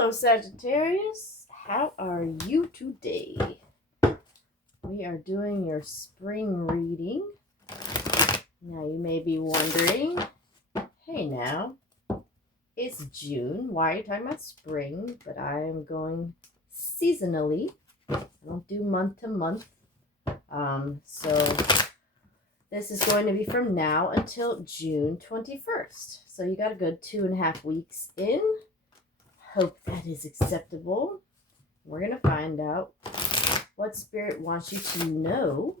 Hello, Sagittarius. How are you today? We are doing your spring reading. Now, you may be wondering, hey now, it's June. Why are you talking about spring? But I am going seasonally. I don't do month to month. So this is going to be from now until June 21st. So you got a good 2.5 weeks in. Hope that is acceptable. We're going to find out what Spirit wants you to know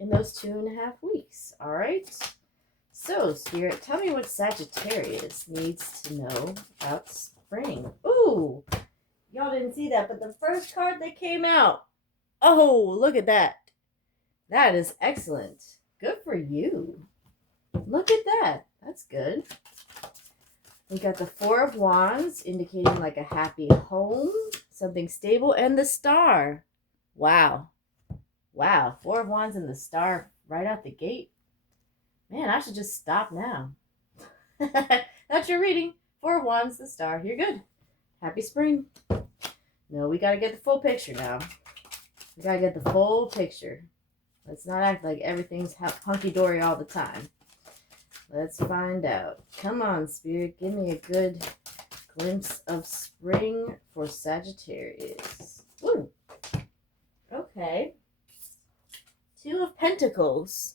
in those 2.5 weeks. All right? So, Spirit, tell me what Sagittarius needs to know about spring. Ooh! Y'all didn't see that, but the first card that came out. Oh, look at that. That is excellent. Good for you. Look at that. That's good. We got the Four of Wands, indicating like a happy home, something stable, and the Star. Wow. Wow. Four of Wands and the Star right out the gate. Man, I should just stop now. That's your reading. Four of Wands, the Star. You're good. Happy spring. No, we got to get the full picture now. We got to get the full picture. Let's not act like everything's hunky-dory all the time. Let's find out. Come on, Spirit. Give me a good glimpse of spring for Sagittarius. Woo. Okay. Two of Pentacles.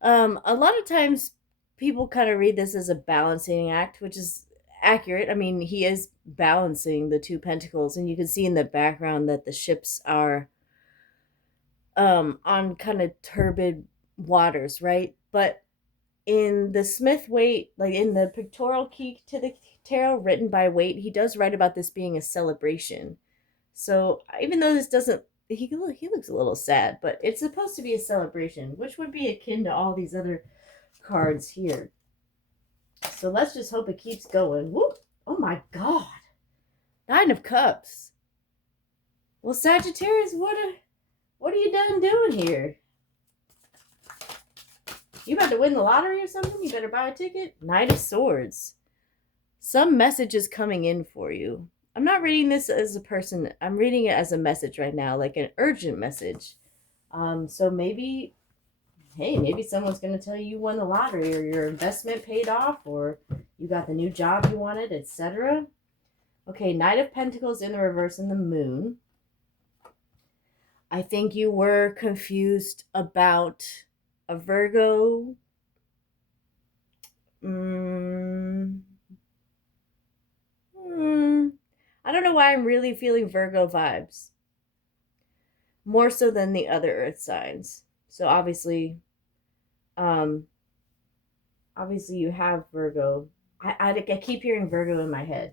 A lot of times people kind of read this as a balancing act, which is accurate. I mean, he is balancing the two pentacles, and you can see in the background that the ships are on kind of turbid waters, right? But in the Smith Waite, like in the pictorial key to the tarot written by Waite, he does write about this being a celebration. So even though this doesn't, he looks a little sad, but it's supposed to be a celebration, which would be akin to all these other cards here. So let's just hope it keeps going. Whoop! Oh my God! 9 of Cups. Well, Sagittarius, what are you done doing here? You about to win the lottery or something? You better buy a ticket? Knight of Swords. Some message is coming in for you. I'm not reading this as a person. I'm reading it as a message right now, like an urgent message. So maybe, hey, maybe someone's going to tell you won the lottery, or your investment paid off, or you got the new job you wanted, etc. Okay, Knight of Pentacles in the reverse and the Moon. I think you were confused about a Virgo. I don't know why I'm really feeling Virgo vibes. More so than the other earth signs. So obviously you have Virgo. I keep hearing Virgo in my head.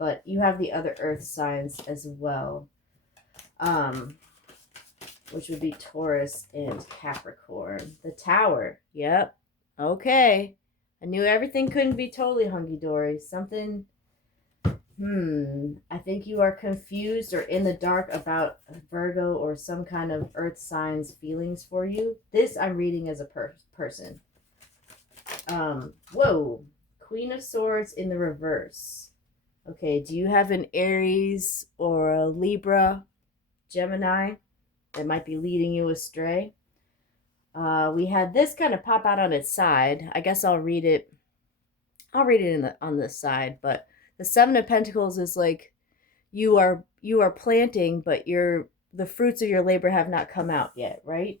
But you have the other earth signs as well. Which would be Taurus and Capricorn. The Tower. Yep. Okay. I knew everything couldn't be totally hunky-dory. Something, I think you are confused or in the dark about Virgo or some kind of earth signs feelings for you. This I'm reading as a person. Whoa. Queen of Swords in the reverse. Okay, do you have an Aries or a Libra, Gemini that might be leading you astray? We had this kind of pop out on its side. I guess I'll read it. I'll read it on the side, but the Seven of Pentacles is like you are planting, but the fruits of your labor have not come out yet, right?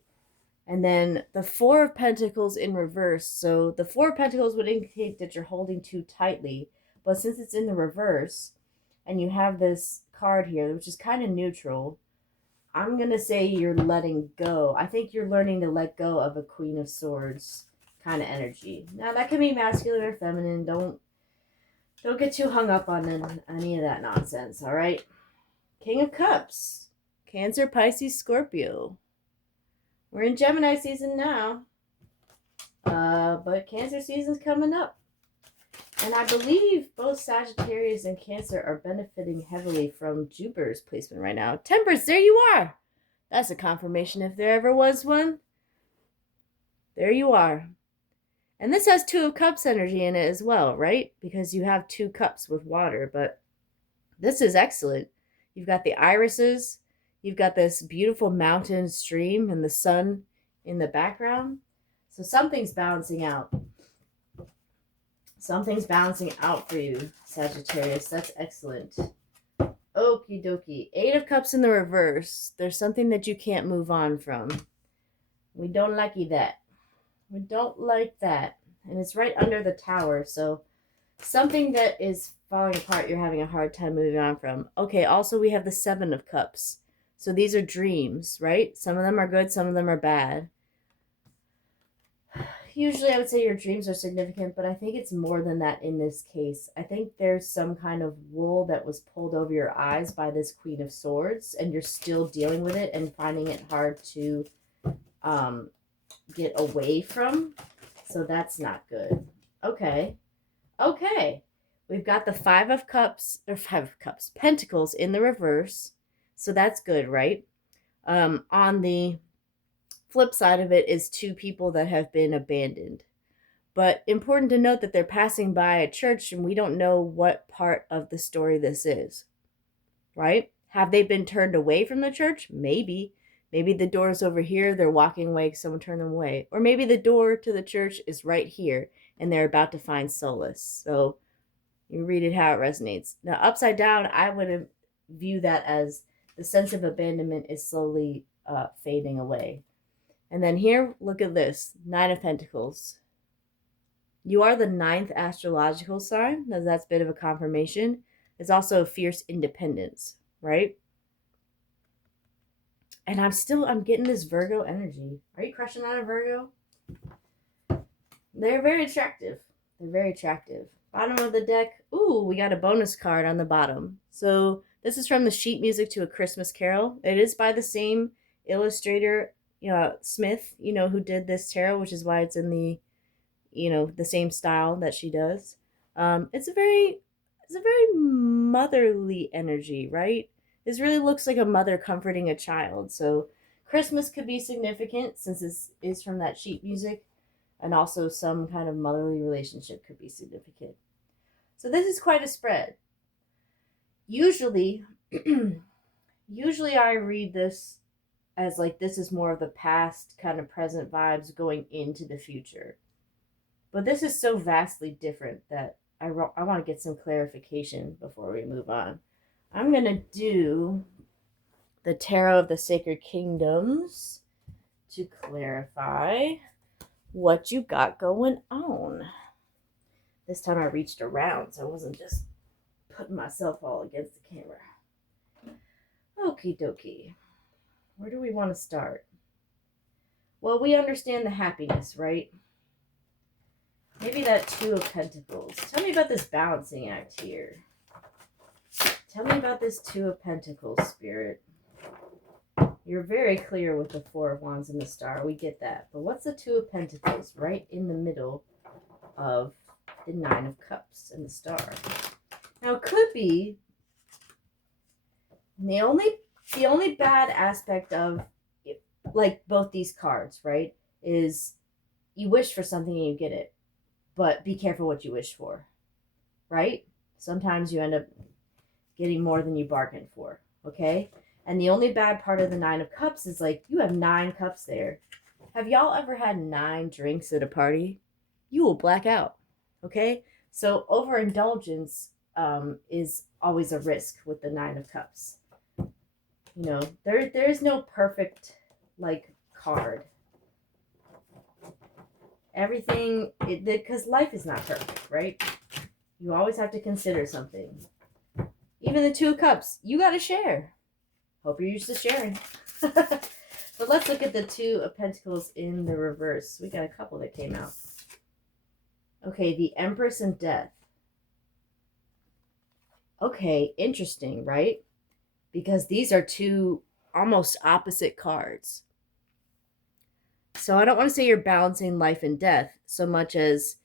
And then the Four of Pentacles in reverse. So the Four of Pentacles would indicate that you're holding too tightly, but since it's in the reverse, and you have this card here, which is kind of neutral, I'm going to say you're letting go. I think you're learning to let go of a Queen of Swords kind of energy. Now, that can be masculine or feminine. Don't get too hung up on any of that nonsense, all right? King of Cups. Cancer, Pisces, Scorpio. We're in Gemini season now. But Cancer season's coming up. And I believe both Sagittarius and Cancer are benefiting heavily from Jupiter's placement right now. Temperance, there you are. That's a confirmation if there ever was one. There you are. And this has Two of Cups energy in it as well, right? Because you have 2 cups with water. But This is excellent. You've got the irises, you've got this beautiful mountain stream and the sun in the background. So something's balancing out. Something's balancing out for you, Sagittarius. That's excellent. Okie dokie. 8 of Cups in the reverse. There's something that you can't move on from. We don't like that. We don't like that. And it's right under the Tower, so something that is falling apart, you're having a hard time moving on from. Okay, also we have the 7 of Cups. So these are dreams, right? Some of them are good, some of them are bad. Usually I would say your dreams are significant, but I think it's more than that in this case. I think there's some kind of wool that was pulled over your eyes by this Queen of Swords, and you're still dealing with it and finding it hard to get away from. So that's not good. Okay. Okay. We've got the 5 of Cups, or 5 of Cups, Pentacles in the reverse. So that's good, right? On the flip side of it is 2 people that have been abandoned. But important to note that they're passing by a church and we don't know what part of the story this is, right? Have they been turned away from the church? Maybe. Maybe the door's over here, they're walking away because someone turned them away. Or maybe the door to the church is right here and they're about to find solace. So you read it how it resonates. Now, upside down, I would view that as the sense of abandonment is slowly fading away. And then here, look at this, 9 of Pentacles. You are the 9th astrological sign. That's a bit of a confirmation. It's also a fierce independence, right? And I'm getting this Virgo energy. Are you crushing on a Virgo? They're very attractive. They're very attractive. Bottom of the deck. Ooh, we got a bonus card on the bottom. So this is from the sheet music to A Christmas Carol. It is by the same illustrator, Smith, who did this tarot, which is why it's in the, the same style that she does. It's a very motherly energy, right? This really looks like a mother comforting a child. So Christmas could be significant since this is from that sheet music, and also some kind of motherly relationship could be significant. So this is quite a spread. Usually I read this as like this is more of the past kind of present vibes going into the future. But this is so vastly different that I want to get some clarification before we move on. I'm going to do the Tarot of the Sacred Kingdoms to clarify what you got going on. This time I reached around, so I wasn't just putting myself all against the camera. Okie dokie. Where do we want to start? Well, we understand the happiness, right? Maybe that 2 of Pentacles. Tell me about this balancing act here. Tell me about this 2 of Pentacles, Spirit. You're very clear with the 4 of Wands and the Star. We get that. But what's the 2 of Pentacles right in the middle of the 9 of Cups and the Star? Now, it could be the only bad aspect of, like, both these cards, right, is you wish for something and you get it. But be careful what you wish for, right? Sometimes you end up getting more than you bargained for, okay? And the only bad part of the 9 of Cups is like you have 9 cups there. Have y'all ever had 9 drinks at a party? You will black out, okay? So overindulgence is always a risk with the 9 of Cups. There is no perfect card. Everything, because life is not perfect, right? You always have to consider something. Even the 2 of Cups, you got to share. Hope you're used to sharing. But let's look at the 2 of Pentacles in the reverse. We got a couple that came out. Okay, the Empress and Death. Okay, interesting, right? Because these are 2 almost opposite cards. So I don't want to say you're balancing life and death so much as,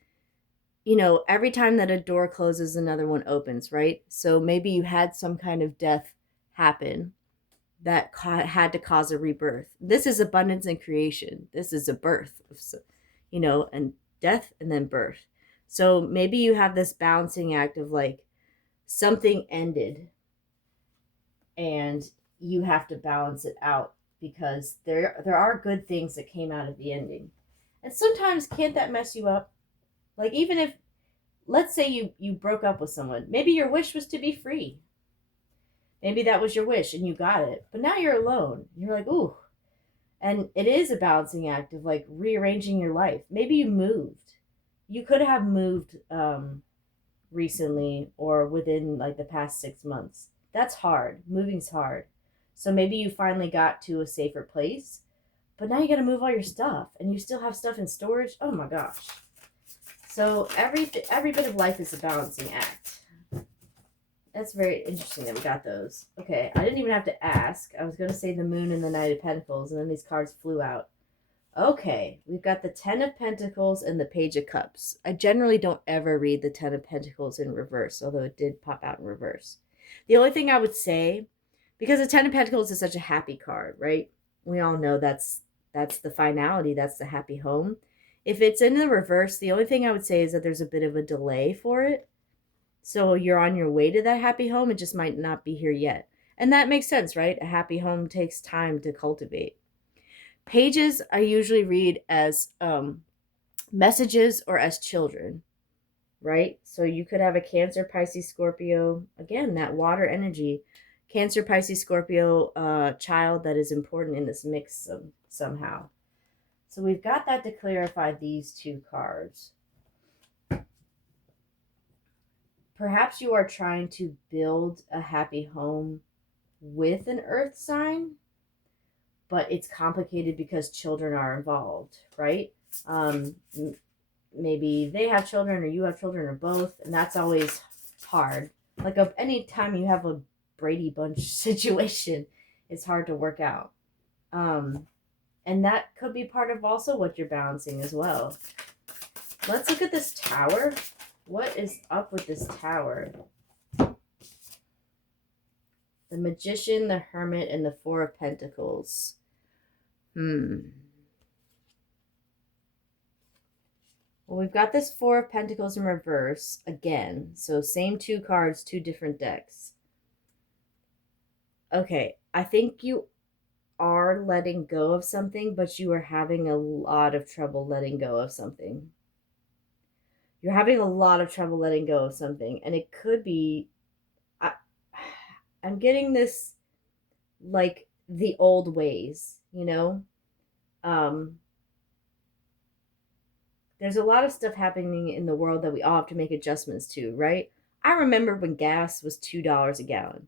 every time that a door closes, another one opens, right? So maybe you had some kind of death happen that had to cause a rebirth. This is abundance and creation. This is a birth, and death and then birth. So maybe you have this balancing act of something ended, and you have to balance it out because there are good things that came out of the ending. And sometimes can't that mess you up? Like even if, let's say you broke up with someone, maybe your wish was to be free. Maybe that was your wish and you got it. But now you're alone. You're like, "Ooh." And it is a balancing act of like rearranging your life. Maybe you moved. You could have moved recently or within like the past 6 months. That's hard. Moving's hard. So maybe you finally got to a safer place, but now you got to move all your stuff and you still have stuff in storage. Oh my gosh. So every bit of life is a balancing act. That's very interesting that we got those. Okay, I didn't even have to ask. I was going to say the Moon and the Knight of Pentacles, and then these cards flew out. Okay, we've got the Ten of Pentacles and the Page of Cups. I generally don't ever read the Ten of Pentacles in reverse, although it did pop out in reverse. The only thing I would say, because the Ten of Pentacles is such a happy card, right? We all know that's the finality, that's the happy home. If it's in the reverse, the only thing I would say is that there's a bit of a delay for it. So you're on your way to that happy home, it just might not be here yet. And that makes sense, right? A happy home takes time to cultivate. Pages I usually read as messages or as children, right? So you could have a Cancer, Pisces, Scorpio, again, that water energy. Cancer, Pisces, Scorpio child that is important in this mix somehow. So we've got that to clarify these two cards. Perhaps you are trying to build a happy home with an earth sign, but it's complicated because children are involved, right? Maybe they have children or you have children or both, and that's always hard. Like any time you have a Brady Bunch situation, it's hard to work out. And that could be part of also what you're balancing as well. Let's look at this Tower. What is up with this Tower? The Magician, the Hermit, and the Four of Pentacles. Well, we've got this Four of Pentacles in reverse again. So same two cards, two different decks. Okay, I think you are letting go of something, but you are having a lot of trouble letting go of something. You're having a lot of trouble letting go of something. And it could be, I'm getting this like the old ways, you know? There's a lot of stuff happening in the world that we all have to make adjustments to, right? I remember when gas was $2 a gallon.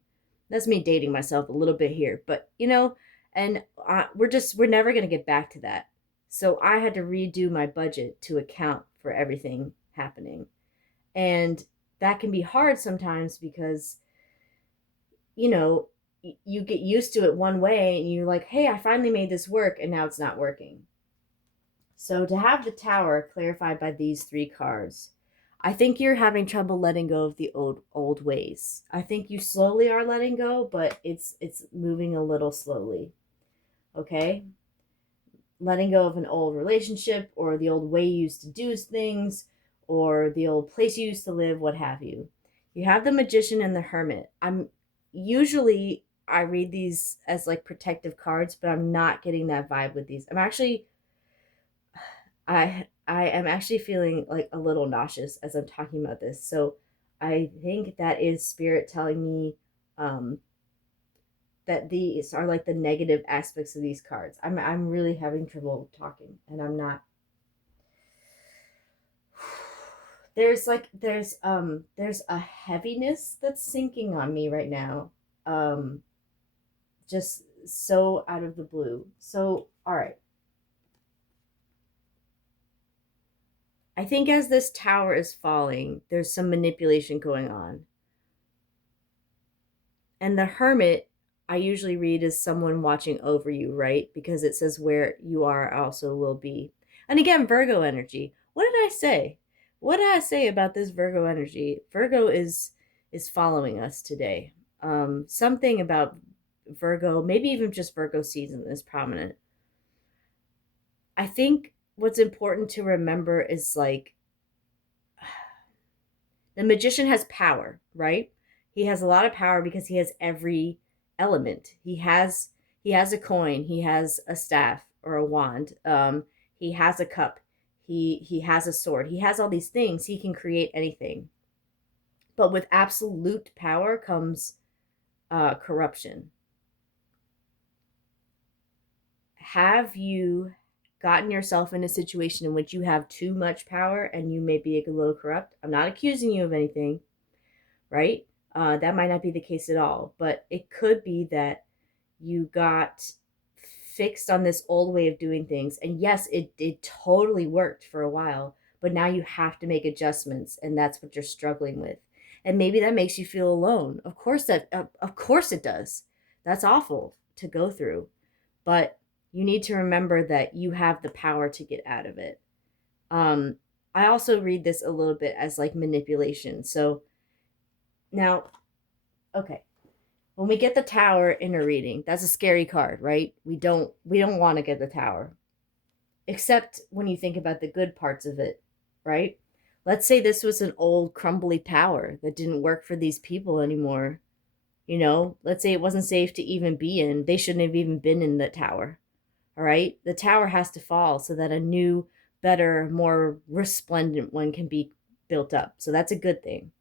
That's me dating myself a little bit here, but you know, and we're never going to get back to that. So I had to redo my budget to account for everything happening. And that can be hard sometimes because, you know, you get used to it one way and you're like, hey, I finally made this work, and now it's not working. So to have the Tower clarified by these three cards, I think you're having trouble letting go of the old ways. I think you slowly are letting go, but it's moving a little slowly. Okay? Letting go of an old relationship or the old way you used to do things or the old place you used to live, what have you. You have the Magician and the Hermit. I read these as like protective cards, but I'm not getting that vibe with these. I am actually feeling like a little nauseous as I'm talking about this. So I think that is Spirit telling me that these are like the negative aspects of these cards. I'm really having trouble talking, and I'm not. There's a heaviness that's sinking on me right now. Just so out of the blue. So, all right. I think as this Tower is falling, there's some manipulation going on. And the Hermit, I usually read as someone watching over you, right? Because it says where you are also will be. And again, Virgo energy. What did I say? What did I say about this Virgo energy? Virgo is following us today. Something about Virgo, maybe even just Virgo season is prominent. I think what's important to remember is like the Magician has power, right? He has a lot of power because he has every element. He has a coin, he has a staff or a wand, he has a cup, he has a sword, he has all these things. He can create anything. But with absolute power comes corruption. Have you gotten yourself in a situation in which you have too much power and you may be a little corrupt? I'm not accusing you of anything, right? That might not be the case at all, but it could be that you got fixed on this old way of doing things. And yes, it totally worked for a while, but now you have to make adjustments, and that's what you're struggling with. And maybe that makes you feel alone. Of course it does. That's awful to go through. But you need to remember that you have the power to get out of it. I also read this a little bit as like manipulation. So now, okay, when we get the Tower in a reading, that's a scary card, right? We don't want to get the Tower. Except when you think about the good parts of it, right? Let's say this was an old crumbly tower that didn't work for these people anymore. Let's say it wasn't safe to even be in. They shouldn't have even been in the tower. All right? The tower has to fall so that a new, better, more resplendent one can be built up. So that's a good thing.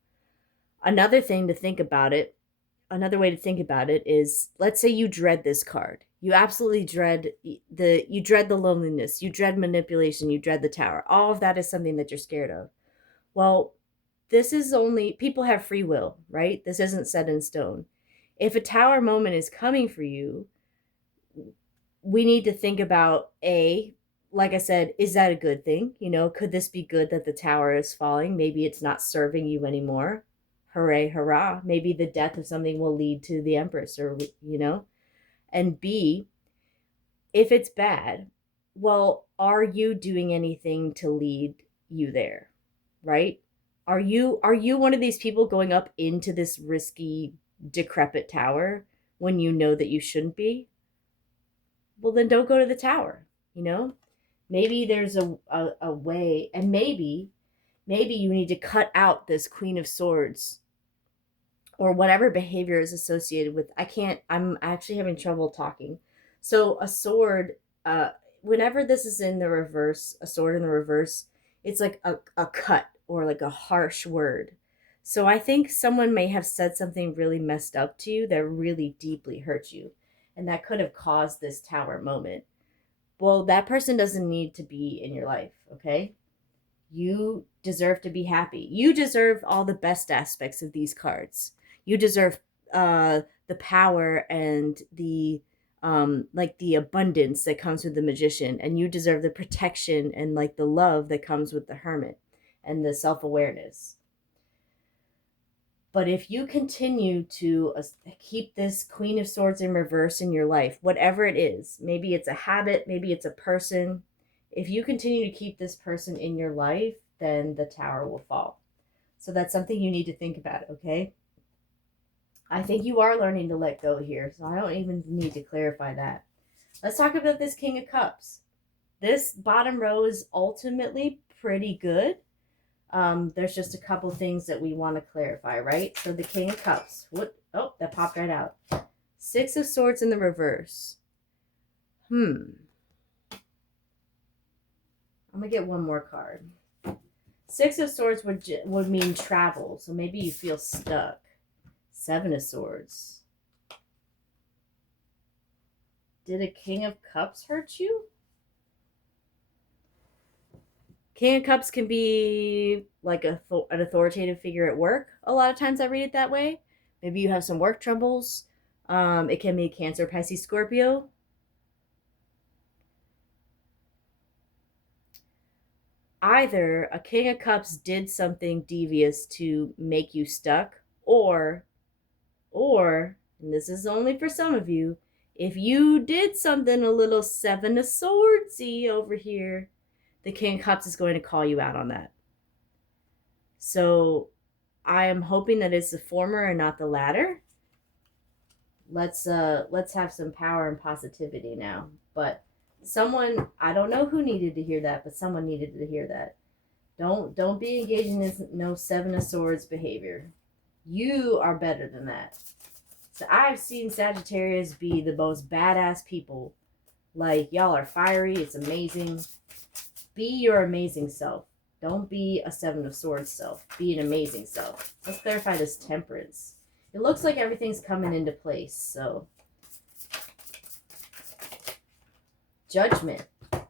Another thing to think about it, another way to think about it is, let's say you dread this card. You absolutely dread the loneliness, you dread manipulation, you dread the Tower. All of that is something that you're scared of. Well, this is only, people have free will, right? This isn't set in stone. If a Tower moment is coming for you, we need to think about, like I said, is that a good thing? Could this be good that the Tower is falling? Maybe it's not serving you anymore. Hooray, hurrah. Maybe the death of something will lead to the Empress, or, And B, if it's bad, well, are you doing anything to lead you there? Right? Are you one of these people going up into this risky, decrepit tower when you know that you shouldn't be? Well, then don't go to the Tower. Maybe there's a way, and maybe you need to cut out this Queen of Swords or whatever behavior is associated with. I'm actually having trouble talking. So a sword, whenever this is in the reverse, a sword in the reverse, it's like a cut or like a harsh word. So I think someone may have said something really messed up to you that really deeply hurt you. And that could have caused this Tower moment. Well, that person doesn't need to be in your life, okay? You deserve to be happy. You deserve all the best aspects of these cards. You deserve the power and the like the abundance that comes with the Magician, and you deserve the protection and like the love that comes with the Hermit and the self-awareness. But if you continue to keep this Queen of Swords in reverse in your life, whatever it is, maybe it's a habit, maybe it's a person, if you continue to keep this person in your life, then the Tower will fall. So that's something you need to think about, okay? I think you are learning to let go here, so I don't even need to clarify that. Let's talk about this King of Cups. This bottom row is ultimately pretty good. There's just a couple things that we want to clarify, right? So the King of Cups. What? Oh, that popped right out. Six of Swords in the reverse. I'm going to get one more card. Six of Swords would mean travel, so maybe you feel stuck. Seven of Swords. Did a King of Cups hurt you? King of Cups can be like an authoritative figure at work. A lot of times I read it that way. Maybe you have some work troubles. It can be Cancer, Pisces, Scorpio. Either a King of Cups did something devious to make you stuck, or, and this is only for some of you, if you did something a little Seven of Swordsy over here, the King of Cups is going to call you out on that. So I am hoping that it's the former and not the latter. Let's have some power and positivity now. But someone, I don't know who needed to hear that, but someone needed to hear that. Don't be engaging in no Seven of Swords behavior. You are better than that. So I've seen Sagittarius be the most badass people. Like, y'all are fiery. It's amazing. Be your amazing self. Don't be a Seven of Swords self. Be an amazing self. Let's clarify this Temperance. It looks like everything's coming into place. So, Judgment.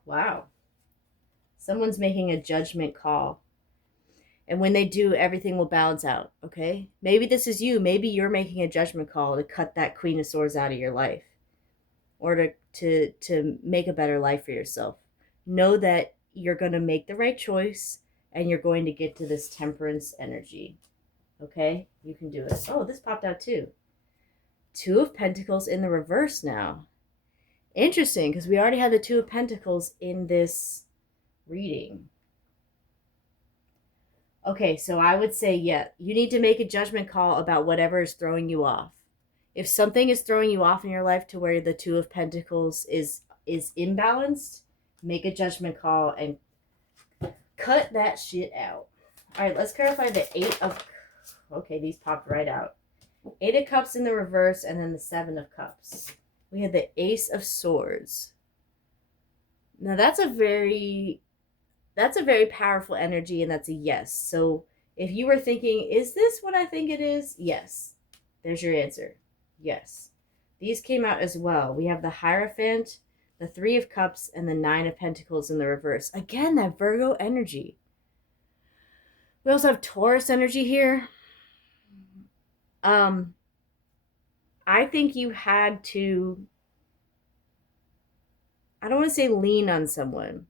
Wow. Someone's making a judgment call. And when they do, everything will balance out, okay? Maybe this is you. Maybe you're making a judgment call to cut that Queen of Swords out of your life. Or to make a better life for yourself. Know that you're going to make the right choice and you're going to get to this Temperance energy. Okay? You can do it. Oh, this popped out too. Two of Pentacles in the reverse now. Interesting, because we already had the Two of Pentacles in this reading. Okay, so I would say, yeah, you need to make a judgment call about whatever is throwing you off. If something is throwing you off in your life to where the Two of Pentacles is imbalanced, make a judgment call and cut that shit out. All right, let's clarify the Eight of... Okay, these popped right out. Eight of Cups in the reverse and then the Seven of Cups. We had the Ace of Swords. Now that's a very powerful energy, and that's a yes. So if you were thinking, is this what I think it is? Yes. There's your answer. Yes. These came out as well. We have the Hierophant, the Three of Cups, and the Nine of Pentacles in the reverse. Again, that Virgo energy. We also have Taurus energy here. I think you had to, I don't want to say lean on someone,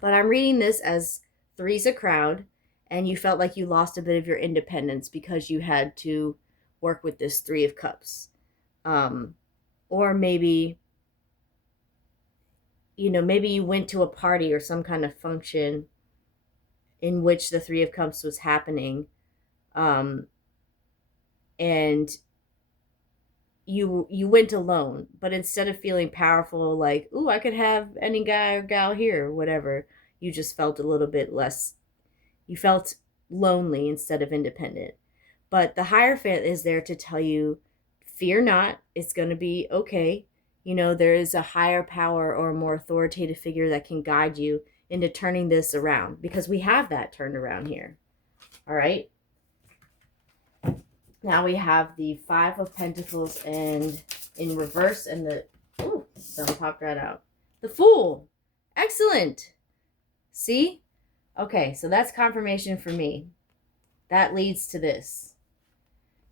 but I'm reading this as Three's a crowd, and you felt like you lost a bit of your independence because you had to work with this Three of Cups. Or maybe, maybe you went to a party or some kind of function in which the Three of Cups was happening. And you went alone, but instead of feeling powerful, like, ooh, I could have any guy or gal here, or whatever, you just felt a little bit less, you felt lonely instead of independent. But the Hierophant is there to tell you, fear not, it's going to be okay. There is a higher power or a more authoritative figure that can guide you into turning this around, because we have that turned around here. All right. Now we have the Five of Pentacles and in reverse, and the, ooh, sun popped right out. The Fool. Excellent. See? Okay, so that's confirmation for me. That leads to this.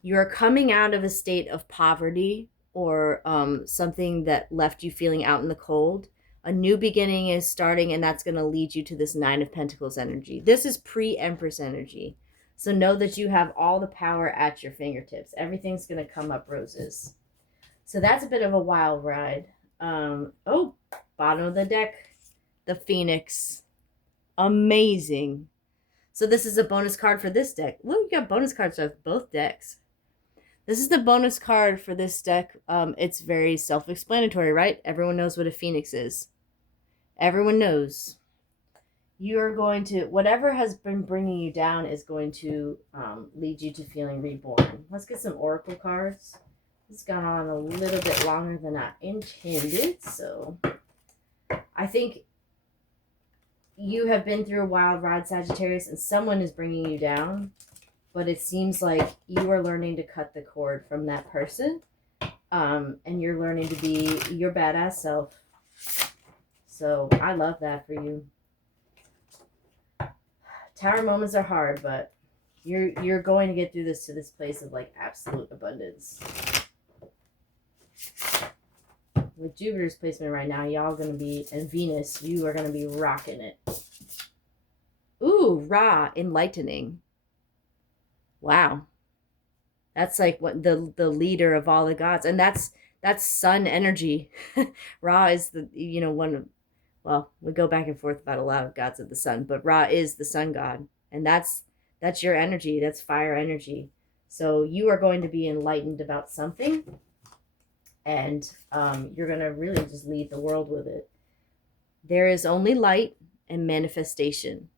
You're coming out of a state of poverty or something that left you feeling out in the cold. A new beginning is starting, and that's going to lead you to this Nine of Pentacles energy. This is pre-Empress energy. So know that you have all the power at your fingertips. Everything's going to come up roses. So that's a bit of a wild ride. Oh, bottom of the deck, the Phoenix. Amazing. So this is a bonus card for this deck. Look, you got bonus cards for both decks. This is the bonus card for this deck. It's very self-explanatory, right? Everyone knows what a Phoenix is. Everyone knows. You're going to, whatever has been bringing you down is going to lead you to feeling reborn. Let's get some oracle cards. This has gone on a little bit longer than I intended, so I think you have been through a wild ride, Sagittarius, and someone is bringing you down, but it seems like you are learning to cut the cord from that person, and you're learning to be your badass self. So I love that for you. Tower moments are hard, but you're going to get through this to this place of like absolute abundance. With Jupiter's placement right now, y'all gonna be, and Venus, you are gonna be rocking it. Ooh, Ra, enlightening. Wow. That's like what the leader of all the gods, and that's sun energy. Ra is the one of, well, we go back and forth about a lot of gods of the sun, but Ra is the sun god, and that's your energy. That's fire energy. So you are going to be enlightened about something, and you're going to really just lead the world with it. There is only light and manifestation.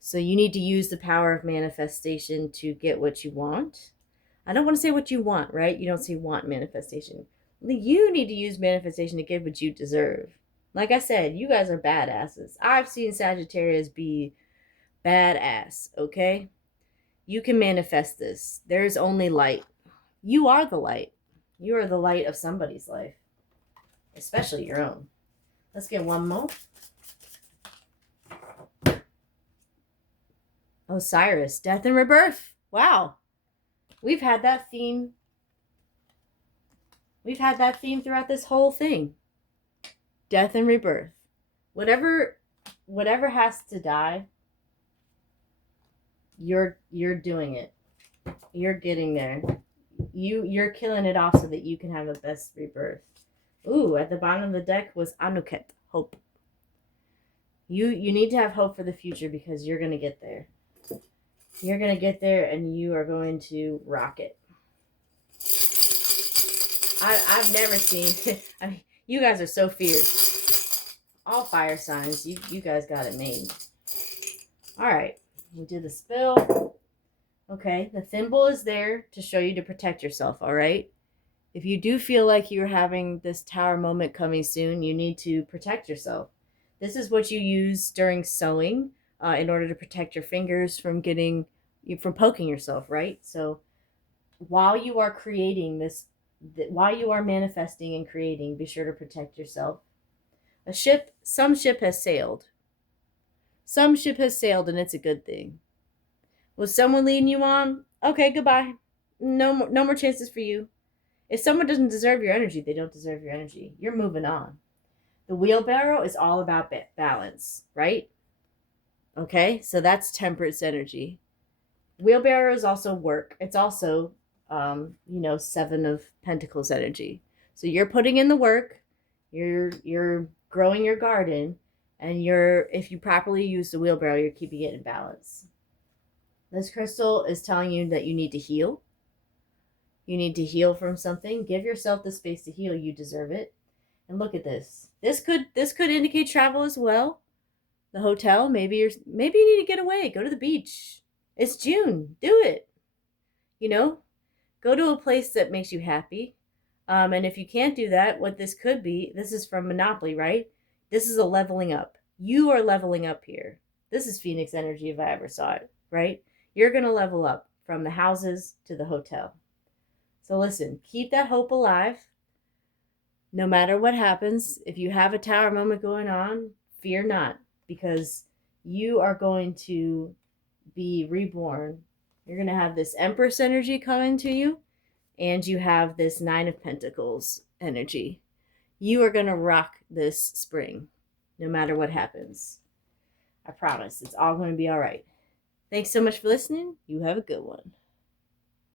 So you need to use the power of manifestation to get what you want. I don't want to say what you want, right? You don't say want manifestation. You need to use manifestation to get what you deserve. Like I said, you guys are badasses. I've seen Sagittarius be badass, okay? You can manifest this. There's only light. You are the light. You are the light of somebody's life, especially your own. Let's get one more. Osiris, death and rebirth. Wow. We've had that theme. We've had that theme throughout this whole thing. Death and rebirth. Whatever has to die, you're doing it. You're getting there. You're killing it off so that you can have a best rebirth. Ooh, at the bottom of the deck was Anuket, hope. You need to have hope for the future because you're gonna get there. You're gonna get there and you are going to rock it. I've never seen. I mean, you guys are so fierce. All fire signs. You guys got it made. All right, we did the spill. Okay, the thimble is there to show you to protect yourself. All right. If you do feel like you're having this tower moment coming soon, you need to protect yourself. This is what you use during sewing in order to protect your fingers from poking yourself, right? So while you are creating this, while you are manifesting and creating, be sure to protect yourself. Some ship has sailed. Some ship has sailed and it's a good thing. Was someone leading you on? Okay, goodbye. No more chances for you. If someone doesn't deserve your energy, they don't deserve your energy. You're moving on. The wheelbarrow is all about balance, right? Okay, so that's temperance energy. Wheelbarrow is also work. It's also, Seven of Pentacles energy. So you're putting in the work. You're growing your garden, and if you properly use the wheelbarrow, you're keeping it in balance. This crystal is telling you that you need to heal. You need to heal from something. Give yourself the space to heal. You deserve it. And look at this. This could indicate travel as well. The hotel. Maybe you need to get away. Go to the beach. It's June. Do it. Go to a place that makes you happy. And if you can't do that, what this could be, this is from Monopoly, right? This is a leveling up. You are leveling up here. This is Phoenix energy if I ever saw it, right? You're going to level up from the houses to the hotel. So listen, keep that hope alive. No matter what happens, if you have a tower moment going on, fear not, because you are going to be reborn. You're going to have this Empress energy coming to you, and you have this Nine of Pentacles energy. You are going to rock this spring, no matter what happens. I promise, it's all going to be all right. Thanks so much for listening. You have a good one.